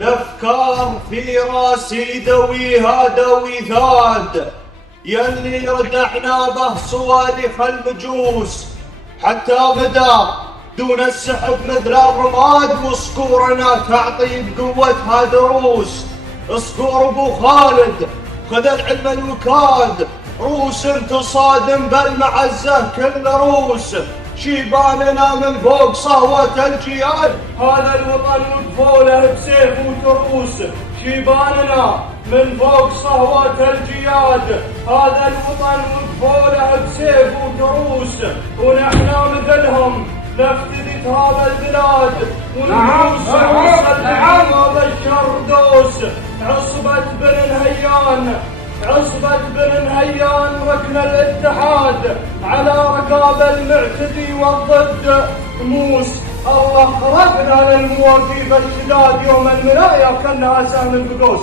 الافكار في راسي دويها دوي ثاد، يلي ردحنا به صواريخ المجوس، حتى بدا دون السحب مثل الرماد، وصقورنا تعطي بقوتها دروس. صقور ابو خالد خذ العلم الوكاد، روس تصادم بالمعزه كل روس. شيباننا من فوق صهوة الجياد، هذا الوطن وقفوله بسيف وتروس. شيباننا من فوق صهوة الجياد، هذا الوطن وقفوله بسيف وتروس. ونحن مثلهم نفتدي تراب البلاد، ونجوس عروس الحمى بالشردوس. عصبة بن الهيان، عصبة بن نهيان ركن الاتحاد، على رقاب المعتدي والضد موس. الله خلقنا للمواقيف الشداد، يوم المنايا كانها سهم الفقوس.